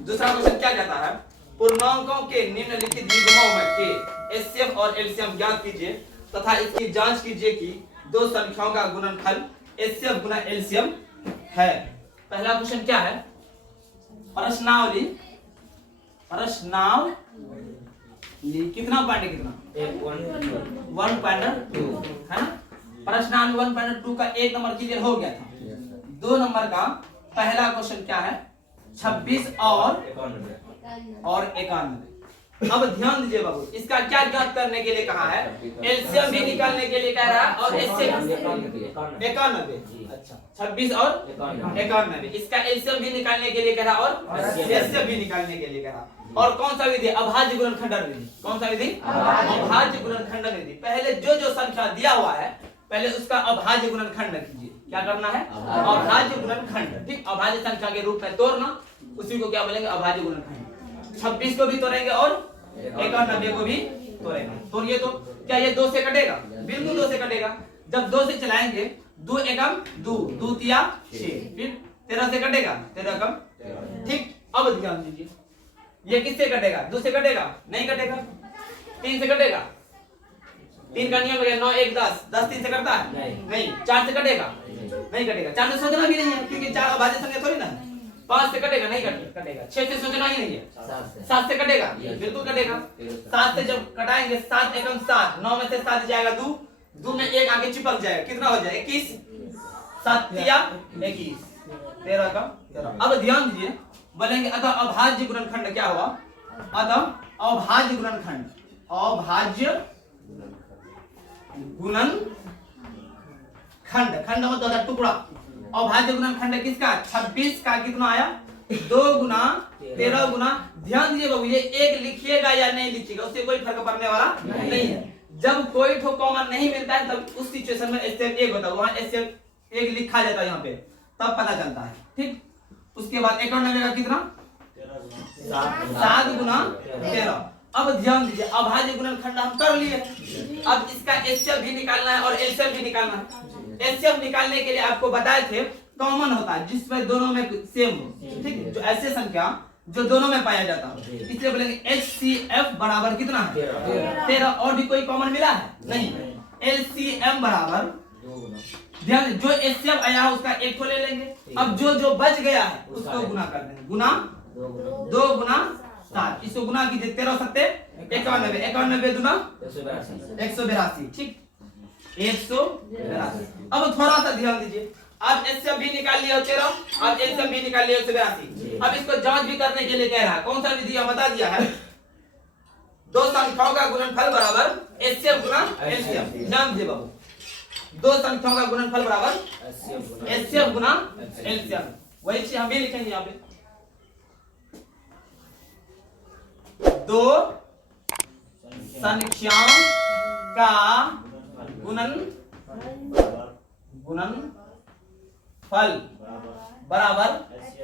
दूसरा क्वेश्चन क्या कहता है, पूर्णांकों के निम्नलिखित युग्मों के एचसीएफ और एलसीएम ज्ञात कीजिए तथा इसकी जांच कीजिए कि दो संख्याओं का गुणनफल एचसीएफ गुना एलसीएम है। पहला क्वेश्चन क्या है, प्रश्नावली कितना पॉइंट है, कितना 1.2 है ना। प्रश्नावली 1.2 का एक नंबर क्लियर हो गया था। 2 नंबर का पहला क्वेश्चन क्या है, 26 और 91। अब ध्यान दीजिए बाबू, इसका क्या ज्ञात करने के लिए कहा है, एलसीएम भी निकालने के लिए कह रहा है और एचसीएफ 91। अच्छा 26 और 91, इसका एलसीएम भी निकालने के लिए कह रहा और एचसीएफ भी निकालने के लिए कह रहा। और कौन सा विधि, अभाज्य गुणनखंडन विधि। कौन सा विधि, अभाज्य गुणनखंडन विधि। पहले जो संख्या दिया हुआ है पहले उसका अभाज्य गुणनखंड कीजिए। क्या करना है, अभाज्य गुणनखंड। ठीक, अभाज्य संख्या के रूप में तोड़ना, उसी को क्या बोलेंगे, अभाज्य गुणनखंड। 26 को भी तोड़ेंगे और 91 को भी तोड़ेंगे। तोड़िए तो क्या ये 2 से कटेगा, बिल्कुल 2 से कटेगा। जब 2 से चलाएंगे 2 एकम 2, 2 तिया 6, फिर 13 से कटेगा 13 एकम। ठीक, अब ध्यान दीजिए, ये किससे कटेगा, 2 से कटेगा, नहीं कटेगा। 3 से कटेगा, 3 का नियम है 9 1 10, 10 3 से कटता है नहीं। 4 से कटेगा, नहीं कटेगा। 4 से सोचना भी नहीं है क्योंकि 4 अभाज्य संख्या थोड़ी ना है। 5 से कटेगा, नहीं कटेगा। 6 से सोचना ही नहीं है। 7 से कटेगा, बिल्कुल कटेगा। 7 से जब कटाएंगे 7 एकम 7, 9 में से 7 जाएगा 2, 2 में 1 आगे चिपक जाएगा, कितना हो जाएगा 21, 7 तिया 21, 13 का 13। अब ध्यान दीजिए, बोलेंगे अतः अभाज्य गुणनखंड क्या हुआ, अतः अभाज्य गुणनखंड, अभाज्य गुणनखंड, खंड मतलब टुकड़ा। अभाज्य गुणनखंड किसका, 26 का कितना आया, 2 गुना 13 गुना। ध्यान दीजिए बाबू, ये एक लिखिएगा या नहीं लिखिएगा उससे कोई फर्क पड़ने वाला नहीं है। जब कोई ठो कॉमन नहीं मिलता है तब उस सिचुएशन में एचसीएफ 1 होता है, वहां एचसीएफ 1 लिखा जाता है यहाँ पे, तब पता चलता है। ठीक, उसके बाद 91 का कितना, 7 गुना 13। अब ध्यान दीजिए, अभाज्य गुणनखंड हम कर लिए, अब इसका एचसीएफ भी निकालना है और एलसीएम भी निकालना है। एचसीएफ निकालने के लिए आपको बताए थे कॉमन होता है जिसमें दोनों में सेम हो। ठीक, जो ऐसे संख्या जो दोनों में पाया जाता है, इसलिए बोलेंगे एचसीएफ बराबर कितना है 13। और भी कोई कॉमन मिला है नहीं। एलसीएम बराबर, ध्यान, जो एचसीएफ आया है उसका 1 को ले लेंगे। अब जो बच गया है उसको गुना कर देंगे, गुना 2 गुना 7, इसको गुना कीजिए 13 सत्ते 91, 91 दुना 182। ठीक, 182। अब थोड़ा सा ध्यान दीजिए, अब एचसीएफ भी निकाल लिया 13, अब एलसीएम भी निकाल लिया 182। अब इसको जांच भी करने के लिए कह रहा है, कौन सा विधि बता दिया है, दो संख्याओं का गुणनफल बराबर एचसीएफ गुना एलसीएम। ध्यान दीजिए बाबू, दो संख्याओं का गुणनफल बराबर एचसीएफ गुना एलसीएम। वही चीज हम भी लिखेंगे यहाँ पे, दो संख्याओं का गुणनफल बराबर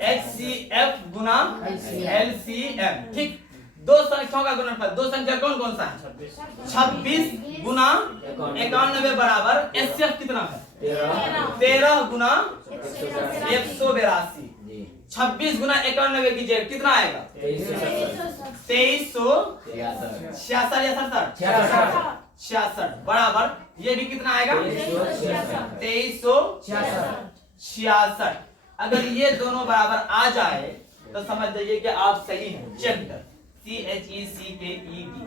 एचसीएफ गुना एलसीएम। ठीक, दो संख्याओं का गुणनफल, दो संख्या कौन कौन सा है, 26 गुना 91 बराबर एचसीएफ कितना है 13 गुना 182। 26 गुना 91 कीजिए कितना आएगा 2366 या 66 बराबर ये भी कितना आएगा 2366। अगर ये दोनों बराबर आ जाए तो समझ जाइए कि आप सही हैं। चेक कर, CHECKED,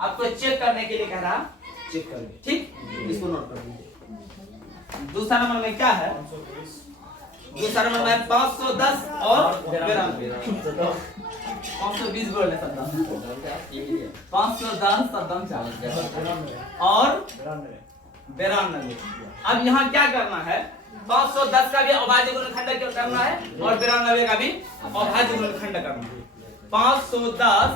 आपको चेक करने के लिए कह रहा, चेक करिए। ठीक, इसको नोट कर लीजिए। दूसरा नंबर में क्या है, दूसरा नंबर में 510 और 520 बोल रहे 510 और 92। अब यहाँ क्या करना है, 510 का भी अभाज्य गुणनखंड करना है और 92 का भी अभाज्य गुणनखंड करना है। 510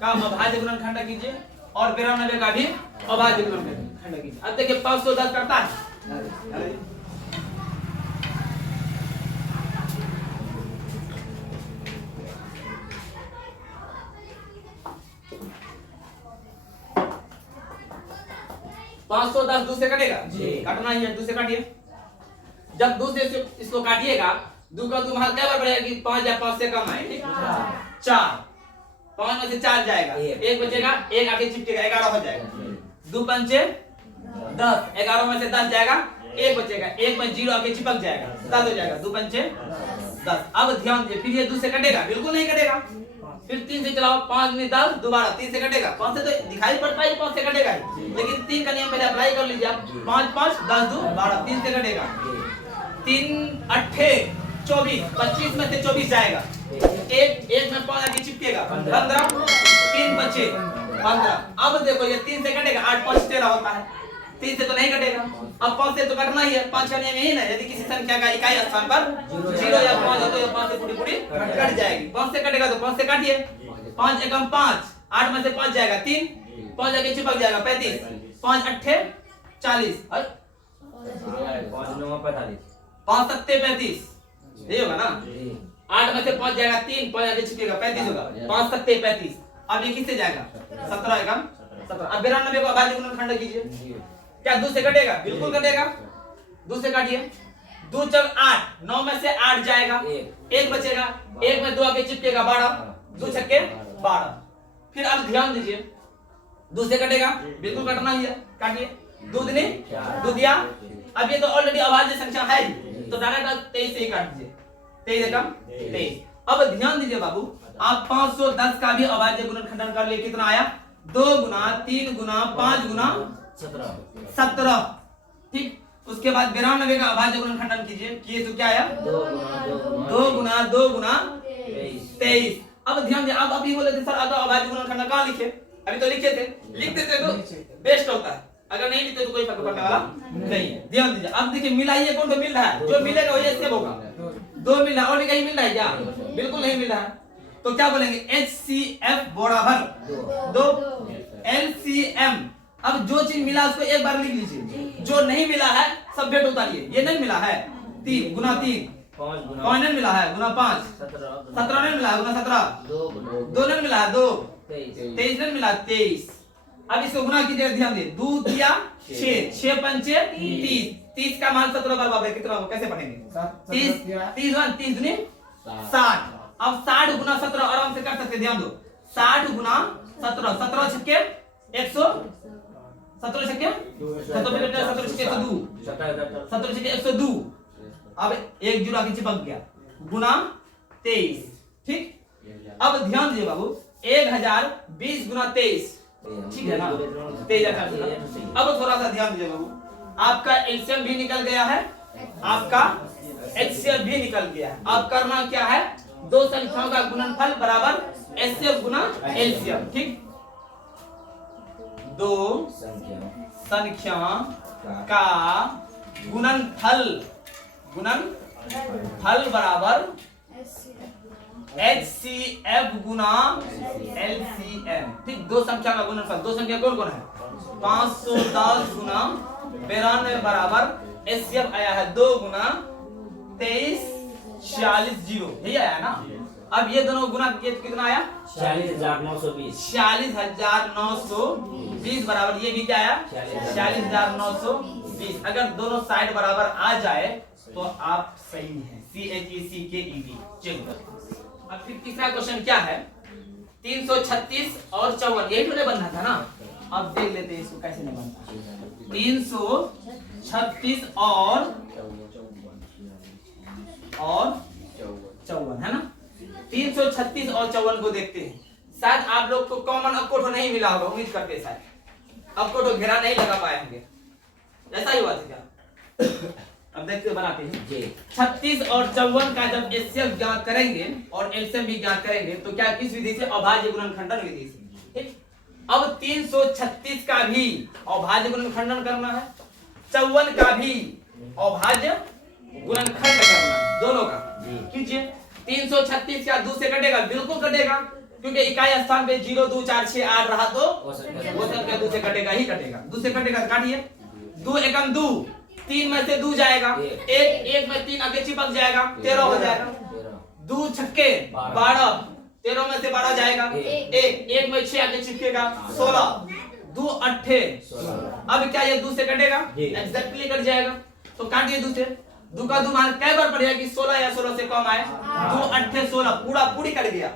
का अभाज्य गुणनखंड कीजिए और 92 का भी अभाज्य गुणनखंड कीजिए। अब देखिए 510 करता है, पाँच सौ 10 दूसरे कटेगा, काटना ही है, दूसरे काटिए। जब दूसरे से इसको काटिएगा, दो का दो क्या बार बढ़ेगा कि 5 या 5 से कम आए। ठीक, 4, 5 में से 4 जाएगा, 1 बचेगा, 1 आगे चिपकेगा, 11 हो जाएगा। 2 पंचे 10, 11 में से 10 जाएगा, 1 बचेगा, 1 में 0 आगे चिपक जाएगा, 10 हो जाएगा। 2 पंचे 10। अब ध्यान दे, फिर ये 2 से कटेगा, बिल्कुल नहीं कटेगा। फिर 3 से चलाओ, 5 में 10, दोबारा 3 से कटेगा। 5 से तो दिखाई पड़ता है 5 से कटेगा ही, लेकिन 3 का नियम पहले अप्लाई कर लीजिए आप। 5 5 10 2 12, 3 से कटेगा। 3 8 24, 25 में से 24 जाएगा, 1 में 5 आगे चिपकेगा, 15, 3 बचे 15। अब देखो ये 3 से कटेगा, 8 5 13 होता है, 3 से तो नहीं कटेगा। अब 5 से तो कटना ही है, 5 का नियम यही ना, यदि किसी संख्या का इकाई स्थान पर 0 या 5 हो तो ये 5 से पूरी पूरी कट जाएगी। 5 से कटेगा तो 5 से काटिए, 5 एकम 5, 8 में से 5 जाएगा, 3, 5 आगे चिपक जाएगा, 35, 5 8 40, 5 9 45, 5 7 35, यही होगा ना। 8 में से 5 जाएगा, 3, 5 आगे चिपकेगा, 35 होगा, 5 7 35। अब ये किससे जाएगा, 17 एकम 17। अब 92 को अभाज्य गुणनखंड कीजिए, क्या 2 से कटेगा, बिल्कुल कटेगा। 2 से काटिए, 2 चौक 8, 9 में से 8 जाएगा, 1 बचेगा, 1 में 2 आगे चिपकेगा, 12, 2 छक्के 12। फिर अब ध्यान दीजिए, 2 से कटेगा, बिल्कुल कटना ही है, काटिए। 2 दूनी 2 दिया। अब ये तो ऑलरेडी अभाज्य संख्या है ही, तो डायरेक्ट 23 से ही काट दीजिए, 23 एकम 23। अब ध्यान दीजिए बाबू, आप 510 का भी अभाज्य गुणनखंडन कर लिए, कितना आया, 2 गुना 3 गुना 5 गुना 17। ठीक, उसके बाद 92 का अभाज्य गुणनखंडन कीजिए, किए तो क्या आया, 2 गुना 2 गुना 23। अब ध्यान दिया, अब अभी बोले थे सर अगर अभाज्य गुणनखंडन कहाँ लिखे, अभी तो लिखे थे, लिख देते तो बेस्ट होता है, अगर नहीं लिखते तो कोई फर्क पड़ने वाला नहीं है। ध्यान दीजिए, अब देखिए मिलाइए, कौन तो मिल रहा है, जो मिलेगा वही स्टेप होगा। 2 मिल रहा है, और भी कहीं मिल रहा है क्या, बिल्कुल नहीं मिल रहा है, तो क्या बोलेंगे, HCF बराबर 2 LCM। अब जो चीज मिला उसको एक बार लिख लीजिए, जो नहीं मिला है सब भेट उतारिए। ये नहीं मिला है 3 गुना 3, 5 नहीं मिला है गुना 5, 17 नहीं मिला है गुना 17, 2 नहीं मिला है 2, 23 नहीं मिला 23। अब इसको गुना कीजिए, ध्यान दे, 2 दिया 6, 6 पंचे 30, 30 का मान 17 बराबर है, कितना होगा, कैसे पढ़ेंगे, 30 30 दुनी 60। अब 60 गुना 17 आराम से कर सकते, ध्यान दो, 60 गुना 17, 17 छक्के 100, 17 छक्के 17 छक्के 102, 17 छक्के 102। अब एक जीरो आगे चिपक गया, गुना 23। ठीक, अब ध्यान दीजिए बाबू, 1020 गुना 23, ठीक है ना, 23। अब थोड़ा सा ध्यान दीजिए बाबू, आपका एलसीएम भी निकल गया है, आपका एचसीएफ भी निकल गया है। अब करना क्या है, दो संख्याओं का गुणनफल बराबर एचसीएफ गुना एलसीएम। ठीक, दो संख्या का गुणनफल बराबर HCF गुना LCM। ठीक, दो संख्या का गुणनफल, दो संख्या कौन कौन है, 510 गुना 92 बराबर HCF आया है 2 गुना 23 46 0, यही आया ना। अब ये दोनों गुना कितना आया, 46,920, 46,920 बराबर, ये भी क्या आया 46,920। अगर दोनों साइड बराबर आ जाए तो आप सही हैं, CHECKED चेक करें। अब फिर तीसरा क्वेश्चन क्या है, 336 और 54, यही तो नहीं बनना था ना। अब देख लेते हैं इसको कैसे नहीं बनता। 336 और 54 है ना। 336 और 54 को देखते हैं। शायद आप लोग को कॉमन अक्कोठो नहीं मिला होगा, उम्मीद करते शायद अक्कोठो घेरा नहीं लगा पाए होंगे, ऐसा ही हुआ था क्या। अब देखते बनाते हैं। 36 और 54 का जब एचसीएफ ज्ञात करेंगे और एलसीएम भी ज्ञात करेंगे तो क्या किस विधि से, अभाज्य गुणनखंडन विधि से। ठीक, अब 336 का भी अभाज्य गुणनखंडन करना है, 54 का भी अभाज्य गुणनखंड करना है, दोनों का कीजिए। 336 का 2 से कटेगा, बिल्कुल कटेगा, क्योंकि इकाई स्थान पे 0 2 4 6 8 रहा तो वो संख्या 2 से कटेगा ही कटेगा। 2 से कटेगा तो काटिए, 2 एकम 2, 3 में से 2 जाएगा, एक में 3 आगे चिपक जाएगा, 13 हो जाएगा। 2 छक्के 12, 13 में से 12 जाएगा, एक में 6 आगे चिपकेगा, 16, 2 8। अब क्या ये 2 से कटेगा, एग्जैक्टली कट जाएगा, तो काटिए 2 से। दो का दो मान कै बार पढ़ेगा कि 16 या 16 से कम आए, 2 8 16 पूरा पूरी कर गया,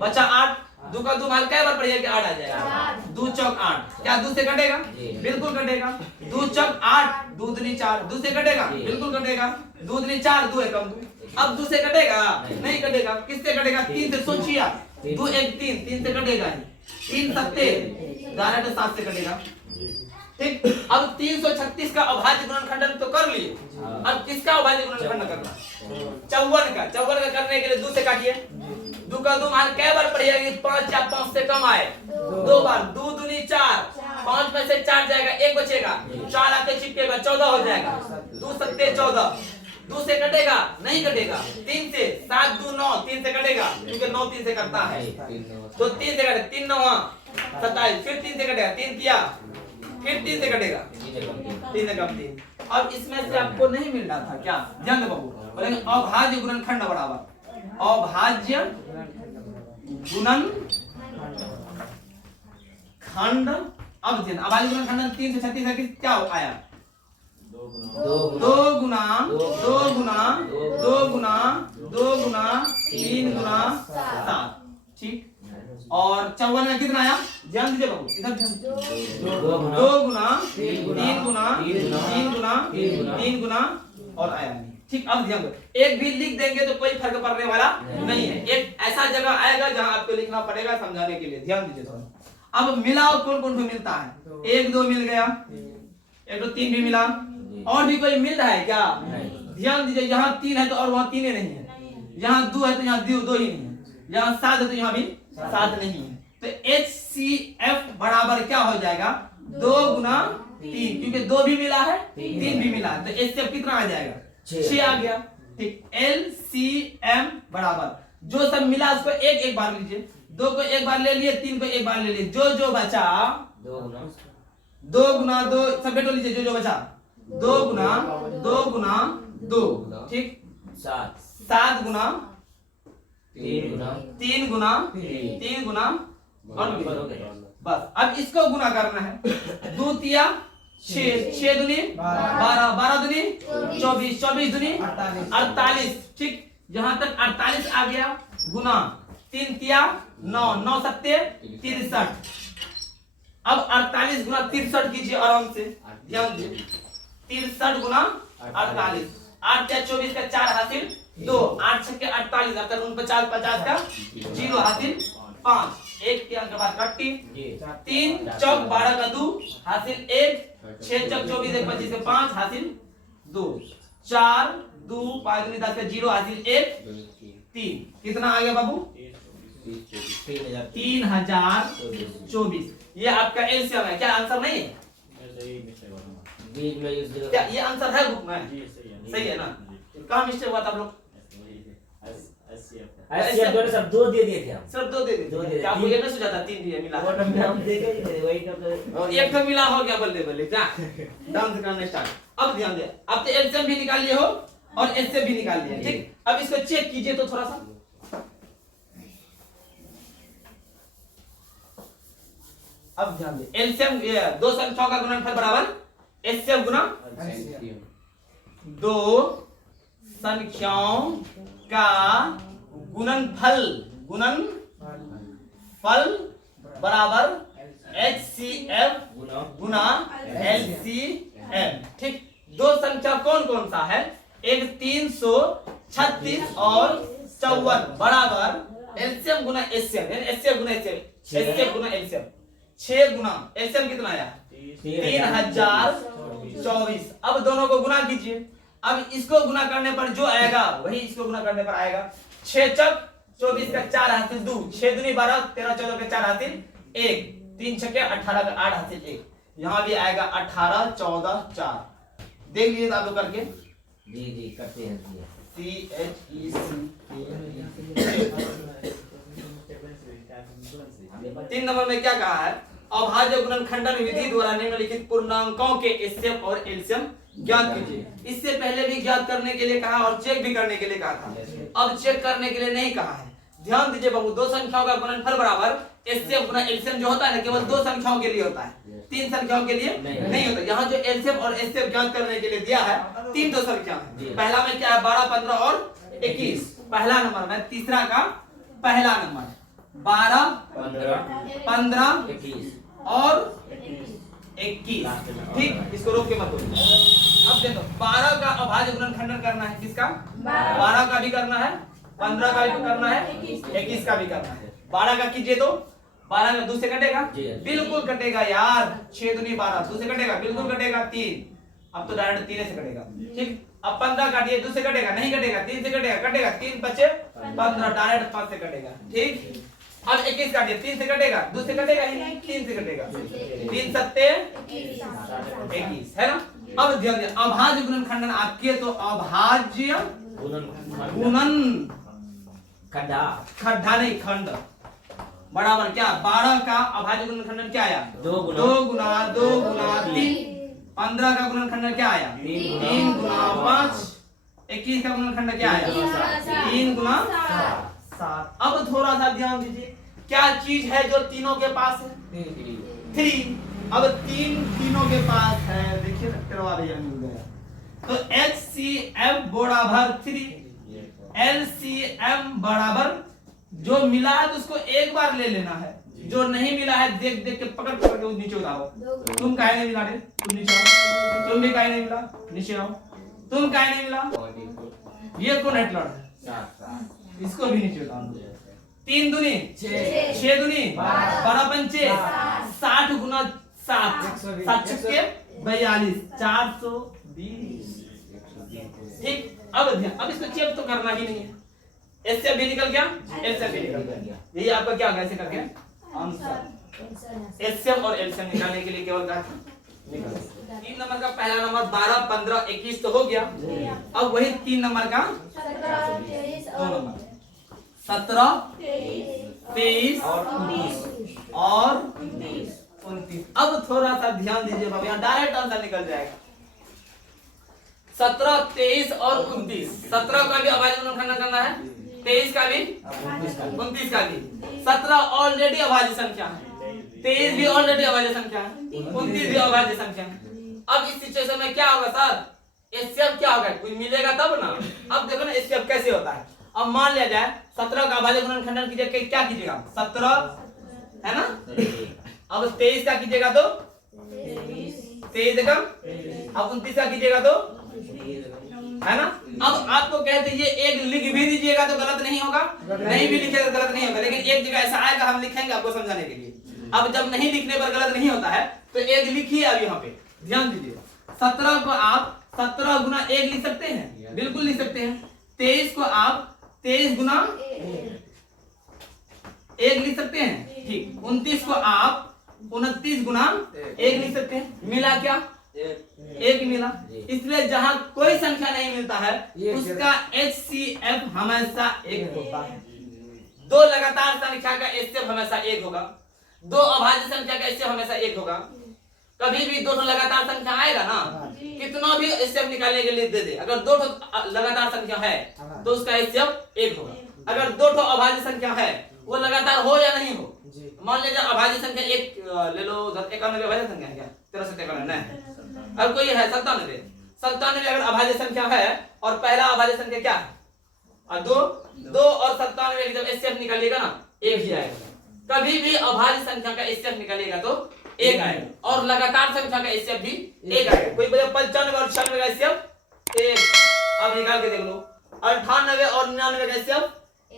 बचा 8, दो का दो मान कै बार पढ़ेगा कि 8 आ जाएगा, 2 चौक 8, क्या 2 से कटेगा, बिल्कुल कटेगा, 2 चौक 8, 2 दूनी 4, 2 से कटेगा, बिल्कुल कटेगा, 2 दूनी 4, 2 एकम 2, अब 2 से कटेगा, नहीं कटेगा, किससे कटेगा, 3 से, सोचिए आप, 2 1 3, 3 से कटेगा ही, 3 सत्ते 11 7 से कटेगा, ठीक। अब 336 का अभाज्य गुणनखंडन तो कर लिए, अब किसका अभाज्य गुणनखंडन करना, 54 का करने के लिए 2 से काटिए, 2 का 2 मान कै बार पढ़िएगा कि 5 या 5 से कम आए, 2 बार, 2 दूनी 4, 5 में से 4 जाएगा, 1 बचेगा, 4 आके चिपकेगा, 14 हो जाएगा, 2 सत्ते 14, 2 से कटेगा, नहीं कटेगा, 3 से, 7 2 9, 3 से कटेगा, क्योंकि 9 3 से कटता है, तो 3 से कटेगा, 3 9 27, फिर 3 से कटेगा, 3 किया, फिर 3 से कटेगा, 3 से कम 3, अब इसमें से आपको नहीं मिल रहा था क्या, ध्यान दो बाबू, बोलेंगे अभाज्य गुणनखंड बराबर अभाज्य गुणनखंड, अब ध्यान अभाज्य गुणनखंड 336 का क्या आया, 2 गुना 2 गुना 2 गुना 2 गुना 3 गुना 7, ठीक। और 54 में कितना आया, ध्यान दीजिए बाबू, इधर ध्यान, 2 गुना 3 गुना 3 गुना 3 गुना और आया नहीं, ठीक। अब ध्यान दो, एक भी लिख देंगे तो कोई फर्क पड़ने वाला नहीं है, एक ऐसा जगह आएगा जहां आपको लिखना पड़ेगा समझाने के लिए, ध्यान दीजिए थोड़ा। अब मिलाओ कौन कौन को मिलता है, 1 2 मिल गया, 1 2 3 भी मिला, और भी कोई मिल रहा है क्या, ध्यान दीजिए, यहाँ 3 है तो और वहाँ 3 नहीं है, यहाँ 2 है तो यहाँ 2 ही नहीं है, यहाँ 7 है तो यहाँ भी 7 नहीं है, तो HCF बराबर क्या हो जाएगा, 2 गुना 3, क्योंकि 2 भी मिला है 3 भी मिला है, तो HCF कितना आ जाएगा, 6 आ गया, ठीक। LCM बराबर जो सब मिला उसको एक एक बार लीजिए, 2 को एक बार ले लिए, 3 को एक बार ले लिए, जो जो बचा 2 गुना 2 सब बेटो लीजिए, जो जो बचा 2 गुना 2 गुना 2, ठीक, 7 गुना 3 गुना 3 गुना और बस। अब इसको गुना करना है, 2 तिया 6, 6 दूनी 12, 12 दूनी 24, 24 दूनी 48, ठीक। जहां तक 48 आ गया, गुना 3 तिया 9, 9 सत्ते 63, अब 48 गुना 63 कीजिए आराम से, ध्यान दीजिए, 63 गुना 48, 8 या 24 का 4 हासिल 2, 8 छक्के 48, 49 50 का 0 हासिल 5, 1 के अंक बाद कट्टी, 3 चौक 12 का 2 हासिल 1, 6 चौक 24 1 25 का 5 हासिल 2, 4 2 5 दूनी 10 का 0 हासिल 1 3, कितना आ गया बाबू, 3024, ये आपका एलसीएम है, क्या आंसर नहीं है, क्या ये आंसर है बुक में, सही है ना, कहाँ मिस्टेक हुआ था आप लोग, सब 2 दे दिए थे हम, सिर्फ 2 दे दिए, आपको ये नहीं सोचा था 3 दिए मिला, हम देखे ही थे वही कब, और एक तो मिला हो गया, बल्ले बल्ले क्या डांस करना स्टार्ट। अब ध्यान दे, अब तो एलसीएम भी निकाल लिए हो और एचसीएफ भी निकाल लिया, ठीक। अब इसको चेक कीजिए तो थोड़ा सा, अब ध्यान दे, एलसीएम दो संख्याओं का गुणनफल बराबर एचसीएफ गुना 2 संख्याओं का गुणनफल बराबर HCF गुना LCM, ठीक। 2 संख्या कौन कौन सा है, एक 336 और 54 बराबर एलसीएम गुना एचसीएफ, यानी एचसीएफ गुना एचसीएफ गुना एलसीएम, 6 गुना एलसीएम कितना आया 3024। अब दोनों को गुना कीजिए, अब इसको गुना करने पर जो आएगा वही इसको गुना करने पर आएगा, 6 चौक 24 का 4 हासिल 2, 6 दूनी 12, 13 14 का 4 हासिल 1, 3 छक्के 18 का 8 हासिल 1, यहाँ भी आएगा 18 14 4, देख लीजिए आप लोग करके, जी करते हैं, तीन नंबर में क्या कहा है, अभाज्य गुणनखंडन विधि द्वारा निम्नलिखित पूर्णांकों के एचसीएफ और एलसीएम ज्ञात कीजिए। इससे पहले भी ज्ञात करने के लिए कहा और चेक भी करने के लिए कहा था, अब चेक करने के लिए नहीं कहा है, ध्यान दीजिए बाबू, दो संख्याओं का गुणनफल बराबर एचसीएफ गुना एलसीएम जो होता है ना, केवल दो संख्याओं के लिए होता है, तीन संख्याओं के लिए नहीं होता। यहाँ जो एलसीएम और एचसीएफ ज्ञात करने के लिए दिया है, तीन दो संख्या है। पहला में क्या है, 12, 15 और 21, पहला नंबर में। तीसरा का पहला नंबर 12, 15, 21 और 21। ठीक, इसको रोक के मत बोलिए। अब देखो 12 का अभाज्य गुणनखंडन करना है, किसका? 12 का भी करना है, 15 का भी करना है, 21 का भी करना है। 12 का कीजिए तो 12 का 2 से कटेगा, बिल्कुल कटेगा यार। 6 दूनी 12, 2 से कटेगा, बिल्कुल कटेगा। 3, अब तो डायरेक्ट 3 से कटेगा। ठीक, अब 15 काटिए, 2 से कटेगा, नहीं कटेगा। 3 से कटेगा, कटेगा। 3 बचे 15, डायरेक्ट 5 से कटेगा। ठीक, अब 21 काटिए, 3 से कटेगा, 2 से कटेगा ही नहीं, 3 से कटेगा। 3 सत्ते 21 है ना। अब ध्यान दिया, अभाज्य गुणनखंडन आपके तो अभाज्य गुणन खड्डा खड्डा नहीं खंड बराबर क्या, 12 का अभाज्य गुणनखंडन क्या आया, 2 गुना 2 गुना 2 गुना 3। 15 का गुणनखंडन क्या आया, 3 गुना 5। 21 का गुणनखंडन क्या आया, 3 गुना 7। अब थोड़ा सा ध्यान दीजिए, क्या चीज है जो तीनों के पास है, 3। अब तीनों के पास है, देखिए करवा भैया मिल गया। तो HCF बराबर 3, LCM बराबर, जो मिला है तो उसको एक बार ले लेना है, जो नहीं मिला है देख देख के पकड़ पकड़ के नीचे उतारो। तुम काहे नहीं मिला रे, तुम नीचे आओ। तुम भी काहे नहीं मिला, नीचे आओ। तुम काहे नहीं मिला, ये कौन हेटलर है, इसको भी नीचे उतारो। 3 दूनी 6 दूनी 12 पंचे 60 गुना 7, 7 छक्के 42, 420। ठीक, अब इसको चेक तो करना ही नहीं है। एचसीएफ भी निकल गया, एलसीएम भी निकल गया। यही आपका क्या होगा, ऐसे करके आंसर। एचसीएफ और एलसीएम निकालने के लिए केवल क्या निकल 3 नंबर का पहला नंबर 12, 15, 21 तो हो गया। अब वही 3 नंबर का 2 नंबर 17, 23 और 29। अब थोड़ा सा ध्यान दीजिए बाबू, यहाँ डायरेक्ट आंसर निकल जाएगा। 17, 23 और 29। 17 का भी अभाज्य गुणनखंडन करना है, 23 का भी, 29 का भी। 17 ऑलरेडी अभाज्य संख्या है, 23 भी ऑलरेडी अभाज्य संख्या है, 29 भी अभाज्य संख्या है। अब इस सिचुएशन में क्या होगा सर, एचसीएफ क्या होगा, कुछ मिलेगा तब ना। अब देखो ना एचसीएफ कैसे होता है। अब मान लिया जाए 17 का अभाज्य गुणनखंडन कीजिए, क्या कीजिएगा, 17 है ना। अब 23 का कीजिएगा तो 23 कम, अब 29 का कीजिएगा तो है ना। अब आपको कहते ये एक लिख भी दीजिएगा तो गलत नहीं होगा, नहीं भी लिखेगा तो गलत नहीं होगा, लेकिन एक जगह ऐसा आएगा हम लिखेंगे आपको समझाने के लिए। अब जब नहीं लिखने पर गलत नहीं होता है तो एक लिखिए। अब यहाँ पे ध्यान दीजिए, 17 को आप 17 गुना 1 लिख सकते हैं, बिल्कुल लिख सकते हैं। 23 को आप 23 गुना 1 लिख सकते हैं, ठीक। 29 को आप 29 गुना 1 लिख सकते हैं। मिला क्या, एक मिला। इसलिए जहां कोई संख्या नहीं मिलता है उसका HCF हमेशा 1 होता है। दो लगातार संख्या का HCF हमेशा 1 होगा, दो अभाज्य संख्या का HCF हमेशा 1 होगा। कभी भी दो लगातार संख्या आएगा ना, कितना भी HCF निकालने के लिए दे दे, अगर 2 लगातार संख्या है तो उसका HCF 1 होगा। अगर 2 अभाज्य संख्या है, वो लगातार हो या नहीं हो, मान लीजिए अभाज्य संख्या 1 ले लो, 91 अभाज्य संख्या है क्या, 1391 नहीं। अब कोई है 97 अगर अभाज्य संख्या है और पहला अभाज्य संख्या क्या है, और 2 और 97 जब HCF निकालिएगा ना 1 ही आएगा। कभी भी अभाज्य संख्या का HCF निकालिएगा तो 1 आएगा, और लगातार संख्या का HCF भी 1 आएगा। कोई बोले 95 और 96 का HCF 1, अब निकाल के देख लो। 98 और 99 का HCF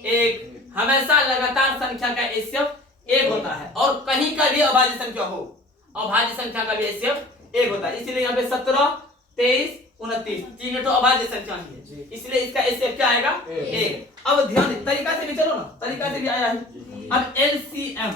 1। हमेशा लगातार संख्या का HCF 1 होता है, और कहीं का भी अभाज्य संख्या हो, अभाज्य संख्या का भी HCF 1 होता है। इसलिए यहाँ पे 17, 23, 29 तीन तो अभाज्य संख्या ही है, इसलिए इसका HCF क्या आएगा 1। अब ध्यान तरीका से भी चलो ना, तरीका से भी आया है। अब LCM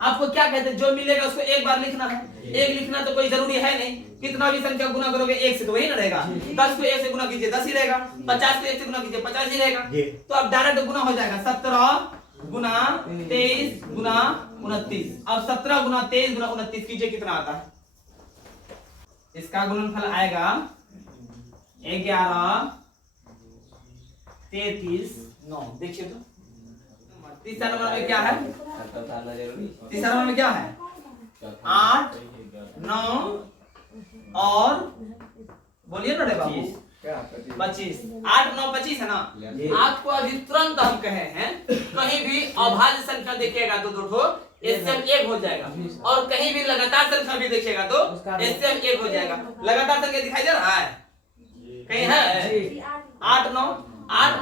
आपको क्या कहते हैं, जो मिलेगा उसको एक बार लिखना है। 1 लिखना तो कोई जरूरी है नहीं, कितना भी संख्या गुना करोगे 1 से तो वही ना रहेगा। 10 को 1 से गुना कीजिए 10 ही रहेगा, 50 को 1 से गुना कीजिए 50 ही रहेगा। तो अब डायरेक्ट गुना हो जाएगा, 17 गुना 23 गुना 29। अब 17 गुना 23 गुना 29 कीजिए कितना आता है। इसका गुणनफल आएगा 11, 33, 9। देखिए तो तीसरा नंबर में क्या है? तीसरा नंबर में क्या है? 8 9 और बोलिए ना रे बाबू 25। 8 9 25 है ना। आपको अभी तुरंत हम कहे हैं कहीं भी अभाज्य संख्या देखिएगा तो दो ठो एचसीएफ 1 हो जाएगा, और कहीं भी लगातार संख्या भी देखिएगा तो एचसीएफ 1 हो जाएगा। लगातार संख्या दिखाई दे रहा है कहीं है? 8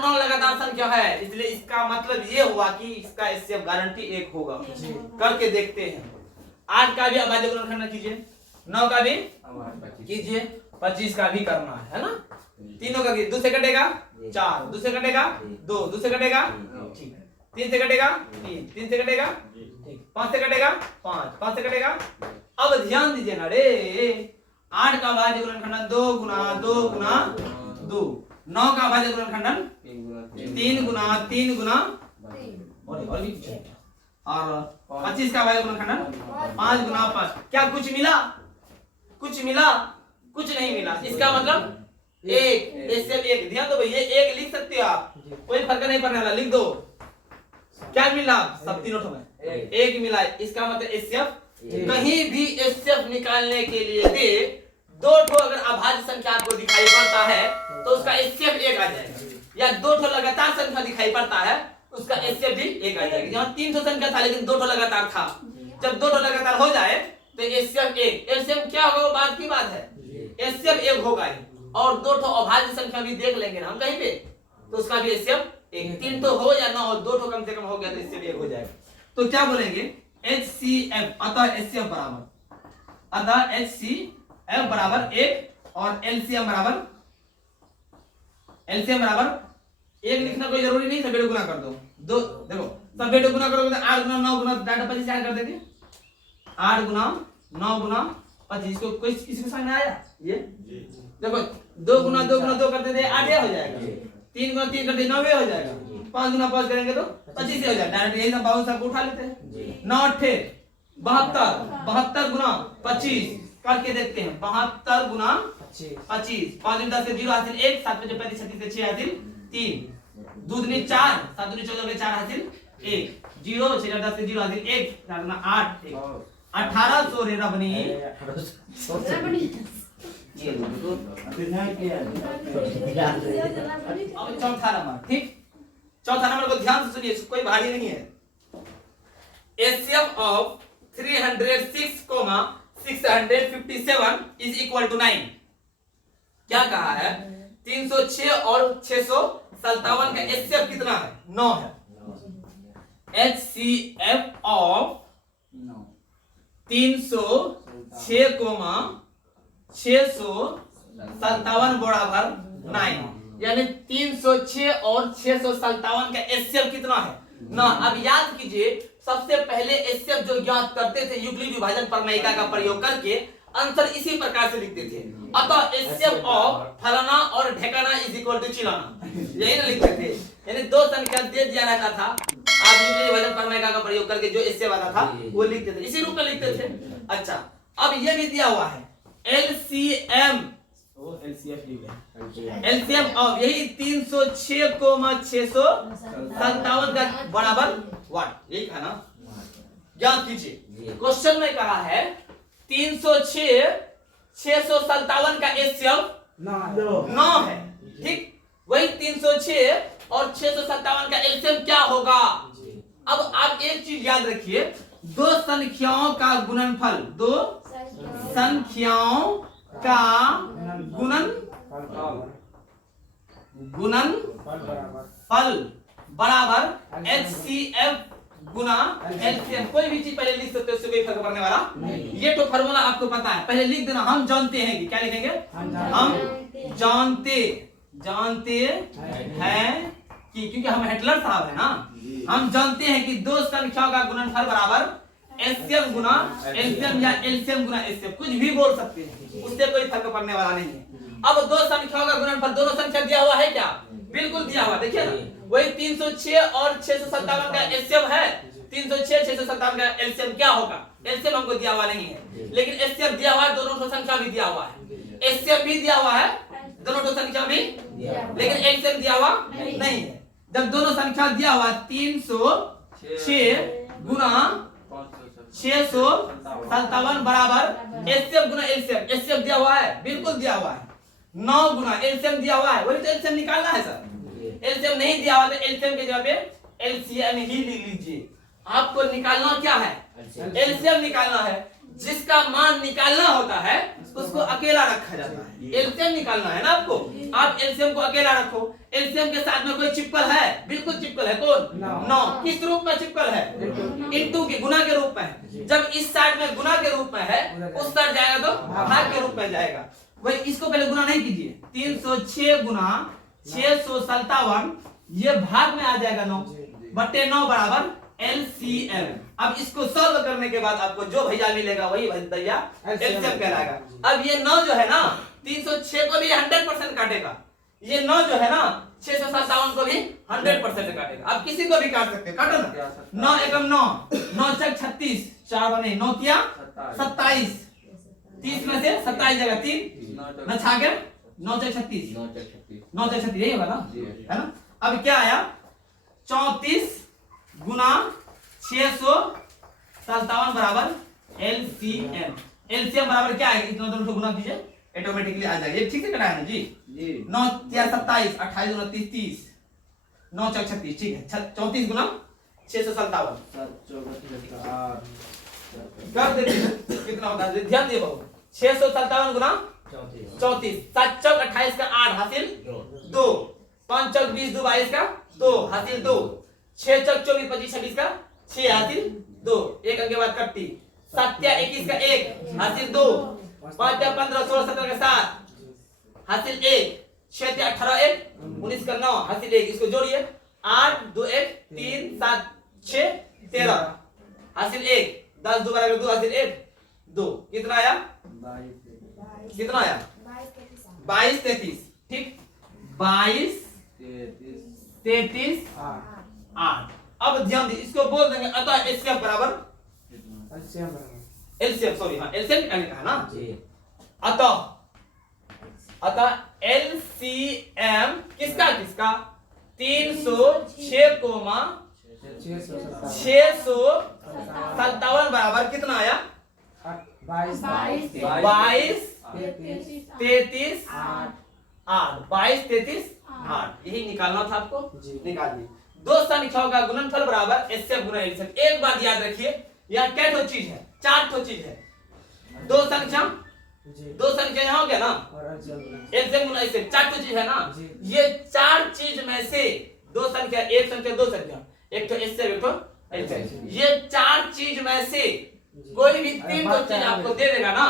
9 लगातार संख्या है, इसलिए इसका मतलब ये हुआ कि इसका एचसीएफ गारंटी 1 होगा। करके देखते हैं। 8 का भी अभाज्य गुणनखंड कीजिए, 9 का भी कीजिए, 25 का भी करना है ना। तीनों का कीजिए। 2 से कटेगा 4, 2 से कटेगा 2, 2 से कटेगा ठीक, 3 से कटेगा 3, 3 से कटेगा ठीक, 5 से कटेगा 5, 5 से कटेगा। अब ध्यान दीजिए ना रे, 8 का अभाज्य गुणनखंड 2 गुना 2 गुना 2, 9 का अभाज्य गुणनखंड 3 गुना 3 गुना और भी कुछ है, और 25 का अभाज्य गुणनखंड 5 गुना 5। क्या कुछ मिला? कुछ मिला? कुछ नहीं मिला। इसका मतलब एक, इससे एक। ध्यान दो भाई, ये एक लिख सकते हो आप, कोई फर्क नहीं पड़ने वाला, लिख दो। क्या मिला? सब तीनों में एक मिला। इसका मतलब एचसीएफ। कहीं भी एचसीएफ निकालने के लिए दे दो ठो अगर अभाज्य संख्या आपको दिखाई पड़ता है तो उसका एचसीएफ 1 आ जाएगा, या दो ठो लगातार संख्या दिखाई पड़ता है उसका एचसीएफ भी 1 आ जाएगा। जहाँ 3 ठो संख्या था लेकिन 2 ठो लगातार था, जब 2 ठो लगातार हो जाए तो एचसीएफ 1। एचसीएफ क्या होगा वो बात की बात है, एचसीएफ 1 होगा ही। और 2 ठो अभाज्य संख्या भी देख लेंगे ना हम कहीं पे तो उसका भी एचसीएफ 1। 3 तो हो या ना हो, 2 ठो कम से कम हो गया तो एचसीएफ 1 हो जाएगा। तो क्या बोलेंगे? HCF, अतः एचसीएफ बराबर, अतः HCF बराबर 1 और एलसीएम बराबर 1 लिखना कोई जरूरी नहीं, सब गुना कर दो। देखो सब गुना करोगे तो 8 गुना 9 गुना डाटा 25 ऐड कर देंगे। 8 गुना 9 गुना 25 को कोई किसी को समझ में आया? ये देखो 2 गुना 2 गुना 2 करते थे 8 हो जाएगा, 3 गुना 3 करते 9 हो जाएगा, 5 गुना 5 करेंगे तो 25 हो जाएगा। डायरेक्ट यही सब बाबू साहब को उठा लेते हैं। 9 8 72, 72 गुना 25 करके देखते हैं। 72 गुना 25, 5 10 से 0 हासिल 1, 7 5 35 36 से 6 हासिल 3, दूधनी 4, 7 दूनी 14 के 4 हासिल 1, 0 6 10 से 0 हासिल 1, 7 गुना 8 1800 रे रबनी। अब चौथा नंबर, ठीक, चौथा नंबर को ध्यान से सुनिए, कोई भारी नहीं है। HCF of 306, 657 is equal to 9। क्या कहा है? 306 और 657 का एचसीएफ कितना है? 9 है। एचसीएफ ऑफ 306, 657 बराबर 9, यानी 306 और 657 का एचसीएफ कितना है? 9। अब याद कीजिए, सबसे पहले एचसीएफ जो ज्ञात करते थे यूक्लिड विभाजन प्रमेयिका का प्रयोग करके आंसर इसी प्रकार से लिखते थे। अतः एचसीएफ ऑफ फलाना और ढेकाना इज इक्वल टू चिलाना, यही ना लिखते थे। यानी दो संख्या दे दिया रहता था, आप यूक्लिड विभाजन प्रमेयिका का प्रयोग करके जो एचसीएफ आता था वो लिखते थे, इसी रूप में लिखते थे। अच्छा, अब ये भी दिया हुआ है एलसीएम, एलसीएम ऑफ यही 306, 657 का बराबर 1, यही था ना। याद कीजिए, क्वेश्चन में कहा है 306, 657 का एचसीएफ 9 है, ठीक। वही 306 और 657 का एलसीएम क्या होगा? अब आप एक चीज याद रखिए, दो संख्याओं का गुणनफल, दो संख्याओं का गुणनफल बराबर एचसीएफ गुना एलसीएम। कोई भी चीज पहले लिख सकते हो, उससे कोई फर्क पड़ने वाला नहीं। ये तो फॉर्मूला आपको पता है, पहले लिख देना। हम जानते हैं कि क्या लिखेंगे? हम जानते हैं कि, क्योंकि हम हिटलर साहब है ना, हम जानते हैं कि दो संख्याओं का गुणनफल बराबर एचसीएफ गुना एलसीएम या एलसीएम गुना एचसीएफ, कुछ भी बोल सकते हैं, उससे कोई फर्क पड़ने वाला नहीं है। अब दो संख्याओं का गुणनफल, दोनों संख्या दिया हुआ है क्या? बिल्कुल दिया हुआ, देखिए ना, वही 306 और 657 का एचसीएफ है। 306 657 का एलसीएम क्या होगा? एलसीएम हमको दिया हुआ नहीं है, लेकिन एचसीएफ दिया हुआ है, दोनों संख्या भी दिया हुआ है। एचसीएफ भी दिया हुआ है, दोनों संख्या भी, लेकिन एलसीएम दिया हुआ नहीं है। जब दोनों संख्या दिया हुआ 306 6 गुना 657 बराबर एलसीएम गुना एलसीएम। एलसीएम दिया हुआ है, बिल्कुल दिया हुआ है। 9 गुना एलसीएम दिया हुआ है, वही तो एलसीएम निकालना है सर। एलसीएम नहीं दिया हुआ तो एलसीएम के जगह पे एलसीएम ही लिख लीजिए। आपको निकालना क्या है? एलसीएम निकालना है। जिसका मान निकालना होता है उसको अकेला रखा जाता है। एलसीएम निकालना है ना आपको, आप एलसीएम को अकेला रखो। एलसीएम के साथ में कोई चिपकल है? बिल्कुल चिपकल है। कौन? 9। किस रूप में चिपकल है? इनटू के, गुना के रूप में है। जब इस साइड में गुना के रूप में है, उस साइड जाएगा तो भाग के रूप में जाएगा। वही इसको पहले गुना नहीं कीजिए। 306 गुना 657 ये भाग में आ जाएगा 9 बटे 9 बराबर एलसीएम। अब इसको सॉल्व करने के बाद आपको जो भैया मिलेगा वही भैया एलसीएम कहलाएगा। अब ये 9 जो है ना 306 को भी 100% काटेगा। ये 9 जो है ना 657 को भी 100% काटेगा। आप किसी को भी काट सकते हैं, काटो ना। 9 एकम 9, 9 चक 36, 4 बने 9 किया 27, 30 में से 27 जगह 3 न छा गया 9 चक 36, 9 चक 36 यही होगा ना, है ना। अब क्या आया 34 गुना 657 बराबर एलसीएम। एलसीएम बराबर क्या है? इतना दोनों को गुना कीजिए, ऑटोमेटिकली आ जाएगा। ये ठीक से कराया ना जी? 9 3 27, 28 गुना 30 30, 9 चक 36, ठीक है। 34 गुना 657 कर देते हैं। कितना होता है ध्यान दिए बाबू। 657 गुना 34, 7 चौक 28 का 8 हासिल 2, 5 चौक 20 2 22 का 2 हासिल 2, 6 चौक 24 25 26 का 6 हासिल 2, एक अंक के बाद कट्टी। 7 या 21 का 1 हासिल 2, 5 या 15 16 17 का 7 हासिल 1, 6 या 18 1 19 का 9 हासिल 1। इसको जोड़िए 8 2 1 3 7 6 13 हासिल 1, 10 2 12 2 हासिल 1 2। कितना आया? कितना आया? 22 33, ठीक। 22 33 8। अब ध्यान दीजिए, इसको बोल देंगे अतः एलसीएम बराबर एलसीएम, सॉरी हाँ एलसीएम निकालने का है ना। अतः एलसीएम किसका किसका 306 कोमा 657 बराबर कितना आया? 22 33 8। 22 33 8 यही निकालना था आपको, निकाल दिए। दो संख्याओं का गुणनफल बराबर एलसीएम गुना एलसीएम। एक बात याद रखिए, यहाँ क्या ठो चीज है? 4 ठो चीज है। दो संख्या यहाँ हो गया ना, एलसीएम गुना एलसीएम 4 ठो चीज है ना। ये 4 चीज में से दो संख्या, एक संख्या दो संख्या, एक ठो एलसीएम एक ठो एलसीएम। ये 4 चीज में से कोई भी 3 ठो चीज आपको दे देगा ना,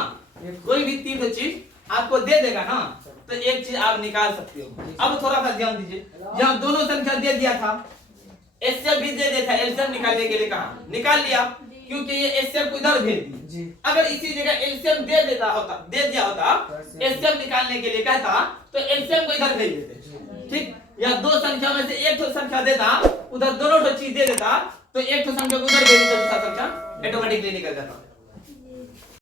कोई भी 3 ठो चीज आपको दे देगा ना, तो एक चीज आप निकाल सकते हो। अब थोड़ा सा ध्यान दीजिए, यहाँ दोनों संख्या दे दिया था, एलसीएम भी दे दिया था। एलसीएम निकालने के लिए कहा, निकाल लिया क्योंकि ये एलसीएम को इधर भेज दी। अगर इसी जगह एलसीएम दे दिया होता एलसीएम निकालने के लिए कहता तो एलसीएम को इधर भेज देते, ठीक। या दो संख्या में से एक ठो संख्या देता, उधर दोनों ठो चीज दे देता, तो एक ठो संख्या को उधर भेज देता, दूसरा संख्या ऑटोमेटिकली निकल जाता।